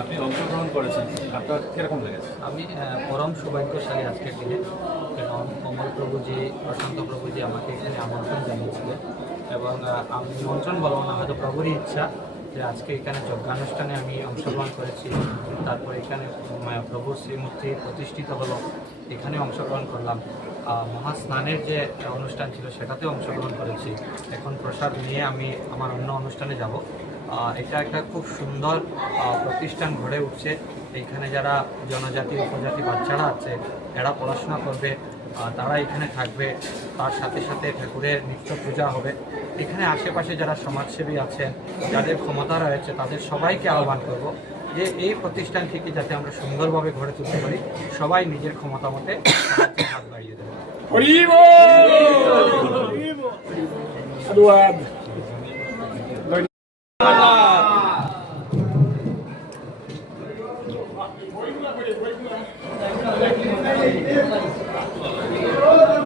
আপনি অংশগ্রহণ করেছেন, আপনার কিরকম লেগেছে? আমি পরম সৌভাগ্যশালী আজকের দিনে, কারণ কমল প্রভুজি, প্রশান্ত প্রভুজি আমাকে এখানে আমন্ত্রণ জানিয়েছিলেন এবং আমি নিমন্ত্রণ বলবো না, হয়তো প্রভুরই ইচ্ছা যে আজকে এখানে যজ্ঞানুষ্ঠানে আমি অংশগ্রহণ করেছি। তারপর এখানে প্রভুর শ্রীমূর্তি প্রতিষ্ঠিত হলো, এখানে অংশগ্রহণ করলাম। মহাস্নানের যে অনুষ্ঠান ছিল সেটাতেও অংশগ্রহণ করেছি। এখন প্রসাদ নিয়ে আমি আমার অন্য অনুষ্ঠানে যাব। এটা একটা খুব সুন্দর প্রতিষ্ঠান গড়ে উঠছে। এইখানে যারা জনজাতি উপজাতি বাচ্চারা আছে, এরা পড়াশোনা করবে, তারা এখানে থাকবে, তার সাথে সাথে ঠাকুরের নিত্য পূজা হবে। এখানে আশেপাশে যারা সমাজসেবী আছেন, যাদের ক্ষমতা রয়েছে, তাদের সবাইকে আহ্বান করব যে এই প্রতিষ্ঠানটিকে যাতে আমরা সুন্দরভাবে গড়ে তুলতে পারি, সবাই নিজের ক্ষমতা মতে হাত বাড়িয়ে দেবে। ধন্যবাদ।